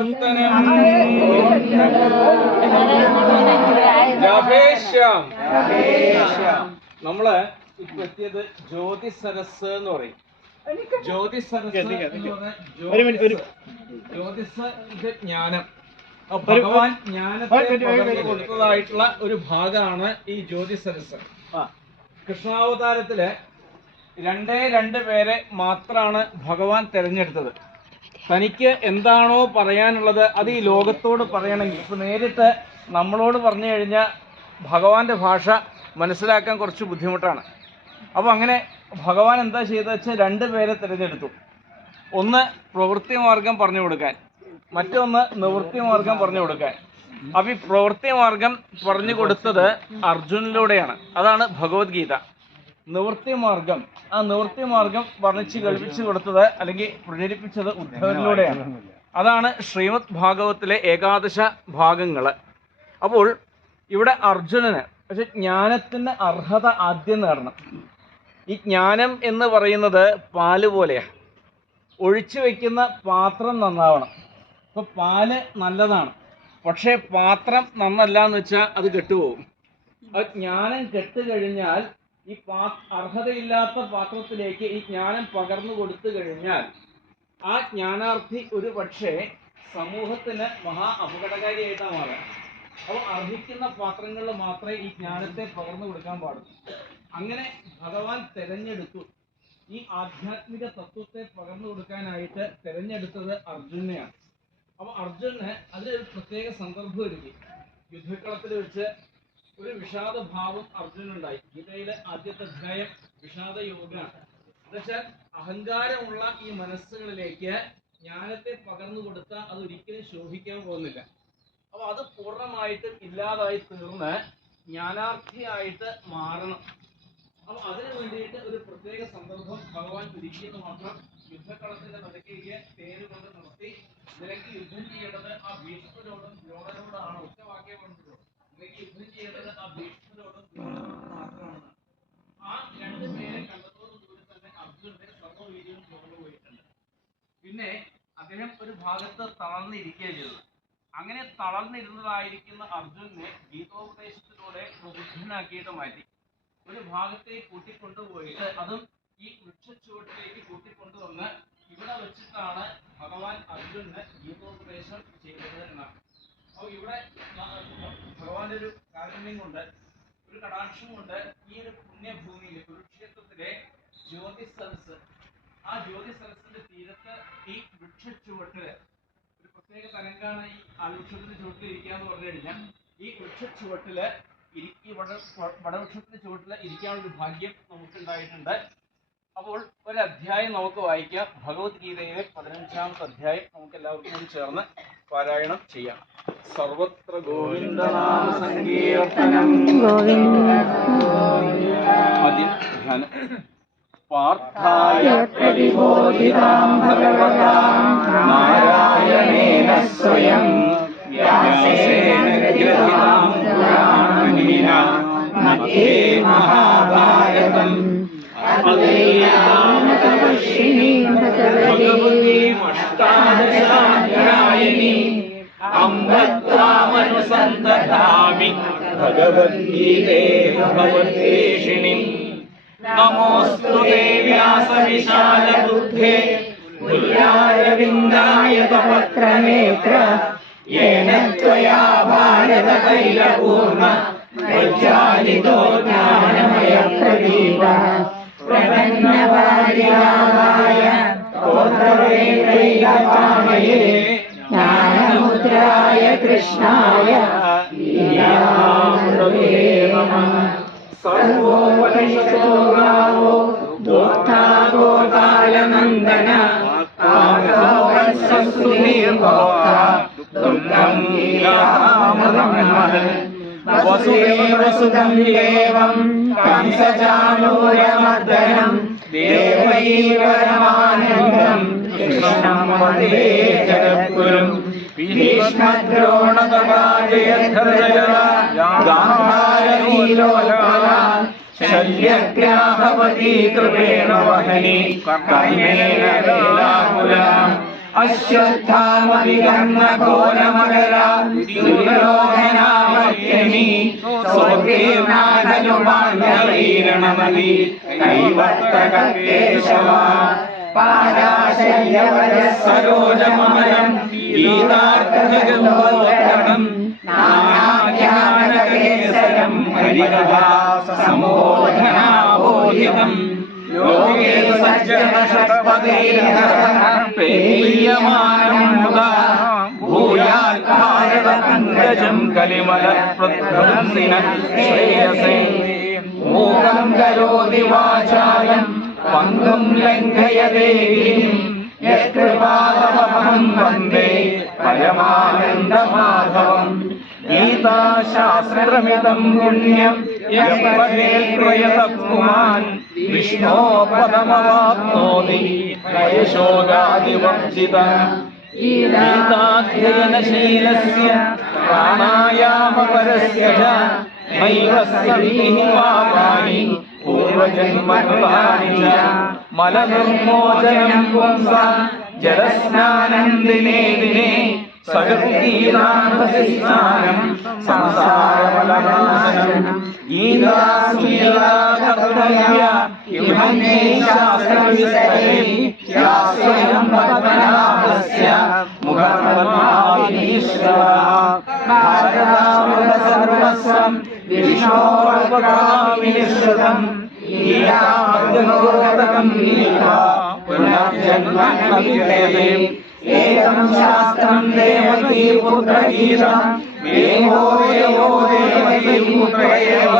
കീർത്തനം രഭേശ്യാം. നമ്മള് ഇപ്പൊ എത്തിയത് ജ്യോതി സരസ് എന്ന് പറയും. ജ്യോതി സരസ് ജ്യോതിസ് ഇത് ജ്ഞാനം. ഭഗവാൻ ജ്ഞാനത്തെ കൊടുത്തതായിട്ടുള്ള ഒരു ഭാഗമാണ് ഈ ജ്യോതി സരസ്. കൃഷ്ണാവതാരത്തില് രണ്ട് പേരെ മാത്രമാണ് ഭഗവാൻ തെരഞ്ഞെടുത്തത്. തനിക്ക് എന്താണോ പറയാനുള്ളത് അത് ഈ ലോകത്തോട് പറയണമെങ്കിൽ ഇപ്പൊ നേരിട്ട് നമ്മളോട് പറഞ്ഞു കഴിഞ്ഞാൽ ഭഗവാന്റെ ഭാഷ മനസ്സിലാക്കാൻ കുറച്ച് ബുദ്ധിമുട്ടാണ്. അപ്പോൾ അങ്ങനെ ഭഗവാൻ എന്താ ചെയ്തതെന്ന് വെച്ചാൽ 2 പേരെ തിരഞ്ഞെടുത്തു. ഒന്ന് പ്രവൃത്തി മാർഗം പറഞ്ഞു കൊടുക്കാൻ, മറ്റൊന്ന് നിവൃത്തി മാർഗം പറഞ്ഞു കൊടുക്കാൻ. അപ്പോൾ ഈ പ്രവൃത്തി മാർഗം പറഞ്ഞു കൊടുത്തത് അർജുനിലൂടെയാണ്. അതാണ് ഭഗവത്ഗീത. നിവൃത്തി മാർഗം വർണ്ണിച്ച് കേൾപ്പിച്ചു കൊടുത്തത് അല്ലെങ്കിൽ പ്രചരിപ്പിച്ചത് ഉദ്ധവനിലൂടെയാണ്. അതാണ് ശ്രീമദ് ഭാഗവത്തിലെ ഏകാദശ ഭാഗങ്ങൾ. അപ്പോൾ ഇവിടെ അർജുനന് പക്ഷെ ജ്ഞാനത്തിന് അർഹത ആദ്യം നേടണം. ഈ ജ്ഞാനം എന്ന് പറയുന്നത് പാല് പോലെയാണ്. ഒഴിച്ചു വയ്ക്കുന്ന പാത്രം നന്നാവണം. ഇപ്പോൾ പാല് നല്ലതാണ്, പക്ഷേ പാത്രം നന്നല്ല എന്ന് വെച്ചാൽ അത് കെട്ടുപോകും. അത് ജ്ഞാനം കെട്ടുകഴിഞ്ഞാൽ ഈ അർഹതയില്ലാത്ത പാത്രത്തിലേക്ക് ഈ ജ്ഞാനം പകർന്നു കൊടുത്തു കഴിഞ്ഞാൽ ആ ജ്ഞാനാർത്ഥി ഒരു പക്ഷേ സമൂഹത്തിന് മഹാ അപകടകാരിയായിട്ടാണ് മാറുക. അപ്പോൾ അർഹിക്കുന്ന പാത്രങ്ങളിൽ മാത്രമേ ഈ ജ്ഞാനത്തെ പകർന്നു കൊടുക്കാൻ പാടുള്ളൂ. അങ്ങനെ ഭഗവാൻ തെരഞ്ഞെടുത്തു. ഈ ആധ്യാത്മിക തത്വത്തെ പകർന്നു കൊടുക്കാനായിട്ട് തെരഞ്ഞെടുത്തത് അർജുനെയാണ്. അപ്പോൾ അർജുനന് അതിലൊരു പ്രത്യേക സന്ദർഭം ഒരുക്കി. യുദ്ധക്കളത്തിൽ വെച്ച് ഒരു വിഷാദഭാവം അർജുനുണ്ടായി. ഗീതയിലെ ആദ്യത്തെ അധ്യായം വിഷാദ യോഗമാണ്. എന്നുവെച്ചാൽ അഹങ്കാരമുള്ള ഈ മനസ്സുകളിലേക്ക് ജ്ഞാനത്തെ പകർന്നു കൊടുത്താൽ അത് ഒരിക്കലും ശോഭിക്കാൻ പോകുന്നില്ല. അപ്പോൾ അത് പൂർണ്ണമായിട്ടും ഇല്ലാതായി തീർന്ന് ജ്ഞാനാർത്ഥിയായിട്ട് മാറണം. അപ്പോൾ അതിനു വേണ്ടിയിട്ട് ഒരു പ്രത്യേക സന്ദർഭം ഭഗവാൻ ഒരുക്കിയെന്ന് മാത്രം. യുദ്ധക്കളത്തിന്റെ നടുക്കേക്ക് തേരുകൊണ്ട് നിർത്തി നിനക്ക് യുദ്ധം ചെയ്യേണ്ടത് ആ ഭീഷ്മരോടും ദ്രോണരോടാണ്. ഒറ്റവാക്യം കൊണ്ടുള്ളൂ. നിനക്ക് യുദ്ധം ചെയ്യേണ്ടത് ആ ഭീഷ്മരോടും ദ്രോണരോടും മാത്രമാണ്. ആ 2 പേരെ കണ്ടതോടുകൂടി തന്നെ അർജുനന്റെ സർവ്വവീര്യവും ചോർന്നു പോയിട്ടുണ്ട്. പിന്നെ അദ്ദേഹം ഒരു ഭാഗത്ത് തളർന്നിരിക്കുകയാണ് ചെയ്തത്. അങ്ങനെ തളർന്നിരുന്നതായിരിക്കുന്ന അർജുനനെ ഗീതോപദേശത്തിലൂടെ പ്രബുദ്ധനാക്കിയിട്ട് മാറ്റി ഒരു ഭാഗത്തേക്ക് കൂട്ടിക്കൊണ്ടുപോയിട്ട് അതും ഈ വൃക്ഷച്ചുവട്ടിലേക്ക് കൂട്ടിക്കൊണ്ടുവന്ന് ഇവിടെ വെച്ചിട്ടാണ് ഭഗവാൻ അർജുനന് ഗീതോപദേശം ചെയ്തത് എന്നാണ്. അപ്പോൾ ഇവിടെ ഭഗവാന്റെ ഒരു കാരുണ്യം കൊണ്ട് ഒരു കടാക്ഷം കൊണ്ട് ഈ ഒരു പുണ്യഭൂമിയിൽ കുരുക്ഷേത്രത്തിലെ ജ്യോതി സരസ്, ആ ജ്യോതി സരസിന്റെ തീരത്ത് ഈ വൃക്ഷച്ചുവട്ടില് ഒരു പ്രത്യേക തരംഗാണ്. ഈ ആൽവൃക്ഷത്തിന്റെ ചുവട്ടിൽ ഇരിക്കുക എന്ന് പറഞ്ഞു കഴിഞ്ഞാൽ ഈ വൃക്ഷച്ചുവട്ടില് ഈ വടവൃക്ഷത്തിന്റെ ചുവട്ടിൽ ഇരിക്കാനുള്ളൊരു ഭാഗ്യം നമുക്കുണ്ടായിട്ടുണ്ട്. അപ്പോൾ ഒരു അധ്യായം നമുക്ക് വായിക്കാം. ഭഗവത്ഗീതയിലെ 15ാമത്തെ അധ്യായം നമുക്ക് എല്ലാവർക്കും കൂടി ചേർന്ന് പാരായണം ചെയ്യാം. സർവത്ര ഗോവിന്ദനാമ സങ്കീർത്തനം അതിധ്യാനം. പാർത്ഥായ പ്രതിബോധിതാം ഭഗവതാം നാരായണേന സ്വയം വ്യാസേന രചിതാം പുരാണേന മധ്യേ മഹാഭാരതം ഭഗവതീമഷ്ടാദശാധ്യായിനി അംബത്വാമനുസന്തതാമി ഭഗവദ്ഗീതേ ഭഗവദ്വേഷിണീ. നമോസ്തുതേ വ്യാസവിശാലബുദ്ധേ തുല്യാരവിന്ദായ തപത്രനേത്ര യേന ത്വയാ ഭാരതതൈലപൂർണ പ്രജ്വാലിതോ ജ്ഞാനമയപ്രദീപഃ പ്രപന്നവാര്യായ സ്തോത്രവേദൈകപാണയേ ജ്ഞാനമുദ്രായ കൃഷ്ണായ സർവോപനിഷദോ ഗാവോ ദോക്താ ഗോപാലനന്ദന വസുദേവസുതം ദേവം കംസചാണൂരമർദ്ദനം ദേവൈ പരമാനന്ദം കൃഷ്ണം വന്ദേ ജഗദ്ഗുരും. ശല്യഗ്രാഹവതി കൃപേണ വഹനി കർമ്മേണ വേലാകുല അശ്വത്ഥാമവികർണഘോരമകരാ സ്വകീർണാഹനുപാണ്ഡവീരണമതി കൈവർത്തകേശവ സരോജമമലം ഗീതാർത്ഥഗംഭോത്തരം നാനാഖ്യാനകേസരം ഹരികഥാ സംബോധനാബോധിതം യോഗേ സജ്ജനഷട്പദൈർപ്രീയമാനം മുദാ ഭൂയാൽ ഭാരതപങ്കജം കലിമലപ്രധ്വംസിനം ശ്രേയസേ മൂകം കരോതി വാചാലം പങ്കും ലംഘയതേ ഗിരിം യത്കൃപാതമഹം വന്ദേ പരമാനന്ദമാധവം ഗീതാശാസ്ത്രമിതം പുണ്യം യത്പഠേത്പ്രയതഃ വിഷ്ണോ പദമവാപ്നോതി ക്ലേശോഗാദിവർജിതഃ ഗീതാധ്യയനശീലസ്യ പ്രാണായാമപരസ്യ ച നൈവ സന്തി പാപാനി പൂർവജന്മകൃതാനി ച മലനിർമോചനം പുംസാം ജലസ്നാനം ദിനേ ദിനേ സകൃതീനാമസ്നാനം സംസാരമലനാശനം ഗീതാസുമീലാ കർത്തവ്യ ഇമം മേ ശാസ്ത്രവിസ്തരേ യാ സ്വയം പത്മനാഭസ്യ മുഖപദ്മാവിനീശ്വര ഭാരതാമൃത സർവസ്വം വിഷ്ണോർപകാവിനിശ്രുതം ഗീതാമൃതം ഗീതാ പുനർജന്മ വിദ്യതേ ഏകം ശാസ്ത്രം ദേവകീ പുത്രഗീതം ഏകോ ദേവോ ദേവകീ പുത്രയേവ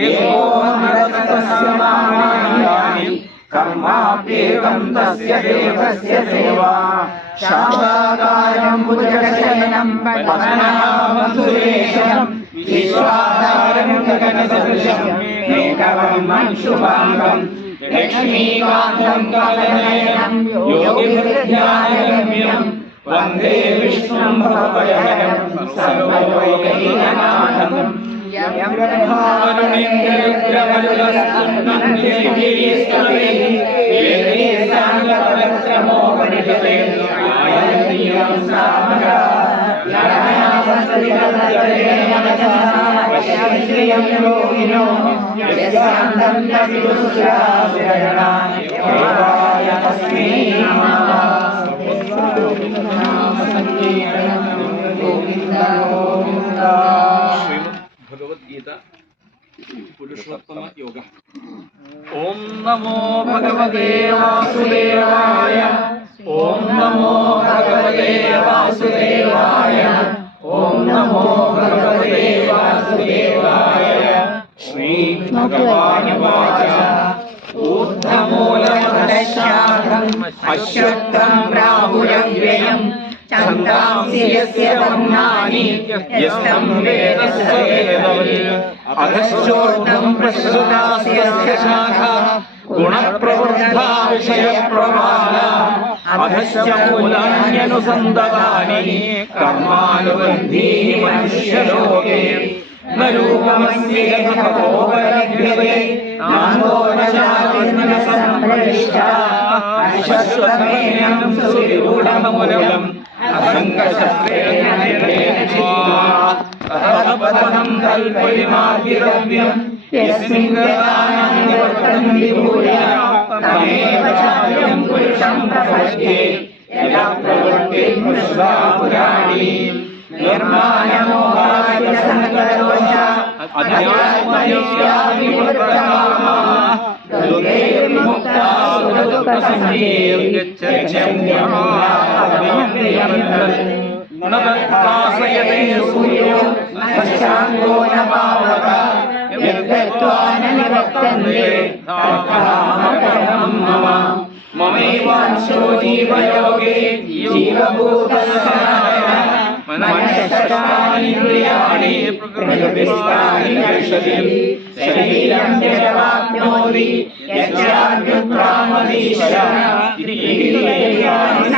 ഏകോ നരസ്തസ്യ നാമാനി കർമാപ്യേകം തസ്യ ദേവസ്യ സേവാ ശാന്താകാരം ഭുജഗശയനം പവനാഭം സുരേശം വിശ്വാധാരം ഗഗനസദൃശം മേഘവർമ്മം ശുഭാംഗം ലക്ഷ്മീകാന്തം കാലനയനം യോഗിവൃദ്ധ്യാനഗമ്യം വന്ദേ വിഷ്ണും ഭവഭയഹരം സർവലോകൈകനാഥം യം ബ്രഹ്മാരുണിന്ദ്രരുദ്രമരുതസ്തുന്നം ദേവീസ്തവേ വേദേ സാംഗപരക്രമോപനിഷതേ ആയതീയം സാമഗാ ശ്രീയം യോഗിനോ യസ്യാന്തം ദേവായ തസ്മൈ നമഃ ഭഗവത്ഗീത പുരുഷോത്തമ യോഗ. ഓം നമോ ഭഗവതേ വാസുദേവായ. ഓം നമോ ഭഗവതേ വാസുദേവായ. ഓം നമോ ഭഗവതേ വാസുദേവായ. ശ്രീ ഭഗവാനുവാച ഊർധ്വമൂലമധഃശാഖം അശ്വത്ഥം പ്രാഹുരവ്യയം ഛന്ദാംസി യസ്യ വർണ്ണാനി യസ്തം വേദ स वेदवित् अधश्चोर्ध्वं प्रसृतास्य शाखा गुणप्रवृद्धा विषयप्रवाला अधश्च मूलान्यनुसन्दतानि कर्मानुबन्धीनि मनुष्यलोके न रूपमस्ति तथोपलभ्यते नान्तो न चादिर्न सम्प्रतिष्ठा अश्वत्थमेनं सुविरूढमूलम् असङ्गशस्त्रेण चित्वा तदपदं कल्पयिमाद्यव्यम् यस्मिन् गतानां निवर्तन्ति भूया तमेव चायं पुरुषं प्रपश्ये यदा प्रवृत्तिर्मुष्टा पुराणी निर्माणमोहादिसङ्गदोष अध्यात्मनित्याविमुक्तकामा दुर्गैर्विमुक्ता न तत्पासयते सूर्यो न शशाङ्को न पावकः यद्गत्वा न निवर्तन्ते तत्कामकरं मम ममैवांशो जीवयोगे जीवभूतसनातनः मनश्शस्त्राणीन्द्रियाणि प्रकृतिस्थानि कर्षति शरीरं यदवाप्नोति यच्चाप्युत्क्रामतीश्वरः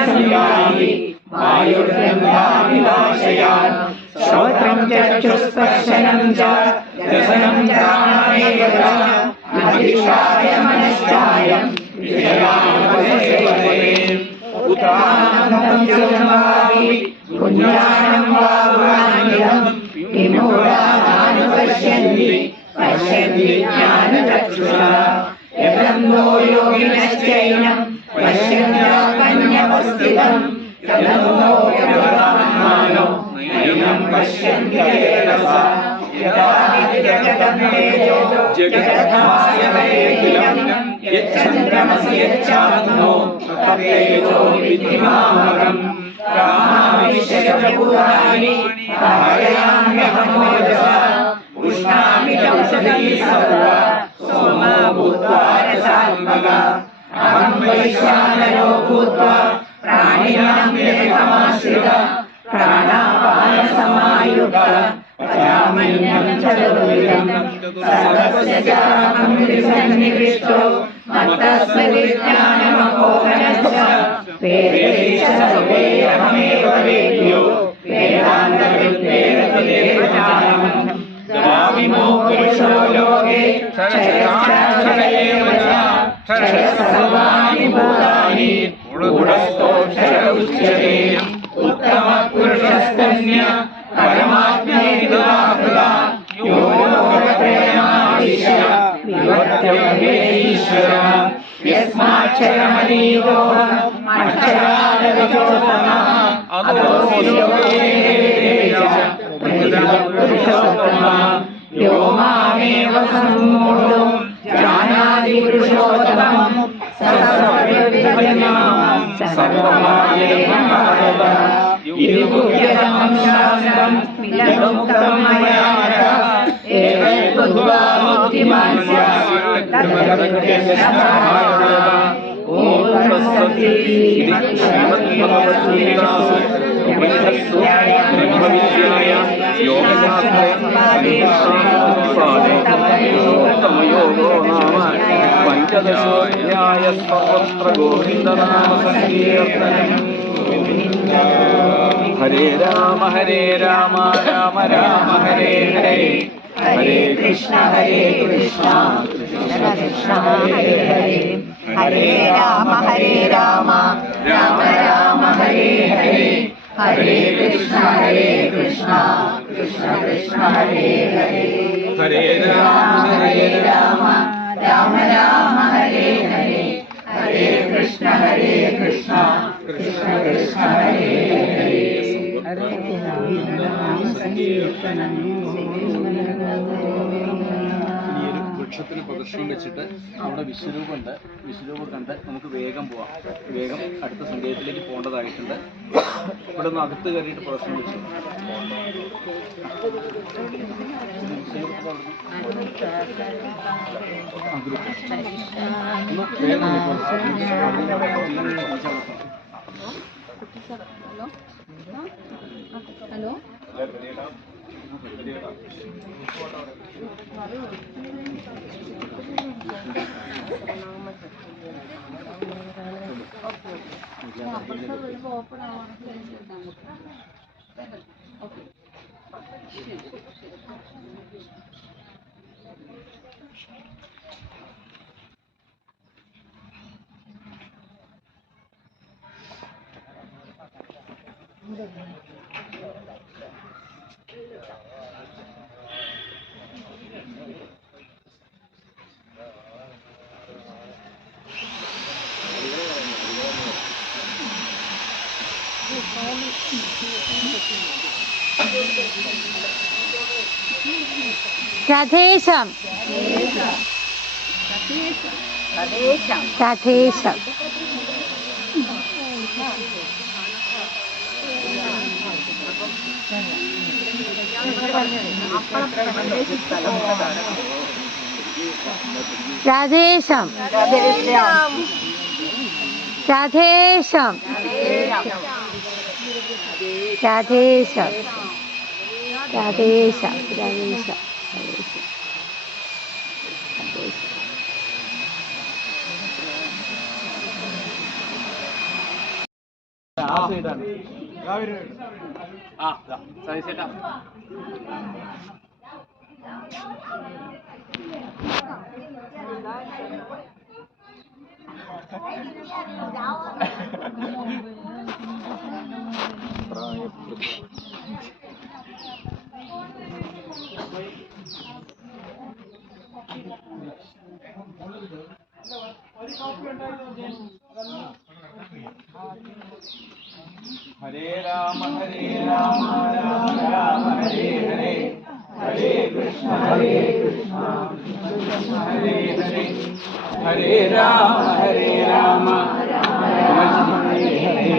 संयाति वायुर्गन्धानि नाशयात् श्रोत्रं चक्षुस्पर्शनं च रसनं घ्राणमेव च अधिष्ठाय मनश्चायं विषयानुपसेवते യച്ഛന്ദ്രമസി യച്ഛാനന്ദോ തത്തേജോ വിദ്ധിമാമകം രാമാവിശ്വഭൂതാനി ധാരയാമ്യഹമോജസ ഉഷ്ണാമി ഔഷധീ സർവ സോമോ ഭൂത്വാ രസാത്മക അഹം വൈശ്വാനരോ ഭൂത്വാ പ്രാണിനാം ദേഹമാശ്രിത പ്രാണാപാന സമായുക്ത പരാമന്യം ചതുർവിധം സർവസ്യ ചാഹം സന്നിവിഷ്ടോ മത്തസ്യ വിജ്ഞാനമപോഹനശ്ച വേദൈശ്ച സർവേ അഹമേവ വേദ്യോ വേദാന്തവിദ്വേദവിദേവതാനം ദ്വാവിമോ പുരുഷോ ലോകേ ക്ഷരേവ സർവാണി ഭൂതാനി ഗൂഢസ്ഥോക്ഷര ഉച്യതേ ഉത്തമ പുരുഷസ്തന്യ പരമാത്മേതാഹൃത യോ ലോകത്രയമാവിശ്യ വിവർത്യത്തെ ഈശ്വരഃ യസ്മാക്ഷരമനീതോഹം അക്ഷരാദവിചോത്തമഃ അതോസ്മി ലോകേ പുരുഷോത്തമഃ യോ മാമേവ സമ്മൂഢോ ജാനാതി പുരുഷോത്തമം സർവവിദ്യമാം സർവമായേന ഭാരത ഇതി ഗുഹ്യതമം ശാസ്ത്രം വിലമുക്തം മയാ ഏതദ്ബുദ്ധ്വാ ബുദ്ധിമാൻ സ്യാത് തദ്ഗത്യസ്യ ഭാരത. ഓം തത്സത്. ശ്രീമദ്ഭഗവത്ഗീതാസു ഉപനിഷത്സു ബ്രഹ്മവിദ്യായ യോഗശാസ്ത്രേ പുരുഷോത്തമയോഗോ നാമ പഞ്ചദശോധ്യായ. സർവത്ര ഗോവിന്ദനാമ സങ്കീർത്തനം. ഹരേ രാമ രാമ രാമ ഹരേ ഹരേ. ഹരേ കൃഷ്ണ കൃഷ്ണ കൃഷ്ണ ഹരേ ഹരേ. ഹരേ രാമ രാമ രാമ ഹരേ ഹരേ. ഹരേ കൃഷ്ണ കൃഷ്ണ കൃഷ്ണ ഹരേ ഹരേ. ഹരേ രാമ രാമ ഹരേ ഹരേ. ഹരേ കൃഷ്ണ കൃഷ്ണ കൃഷ്ണ ഹരേ ഹരേ. വൃക്ഷത്തിന് പ്രദർശനം വെച്ചിട്ട് അവിടെ വിശ്വരൂപമുണ്ട്. വിശ്വരൂപം കണ്ട് നമുക്ക് വേഗം പോവാം. വേഗം അടുത്ത സന്ധ്യത്തിലേക്ക് പോകേണ്ടതായിട്ടുണ്ട്. ഇവിടെ നിന്ന് അകത്ത് കയറിയിട്ട് പ്രദർശനം വെച്ചു. ഹലോ ഓപ്പൺ ആവാൻ ഓക്കെ. രാധേശം രാധേശം. രാധേശം രാധേശം രാധേശം രാധേശം രാധേശം. ഹരേ രാമ രാമ രാമ ഹരേ ഹരേ ഹരേ കൃഷ്ണ ഹരേ ഹരേ ഹരേ രാമ രാമ രാമ ഹരേ ഹരേ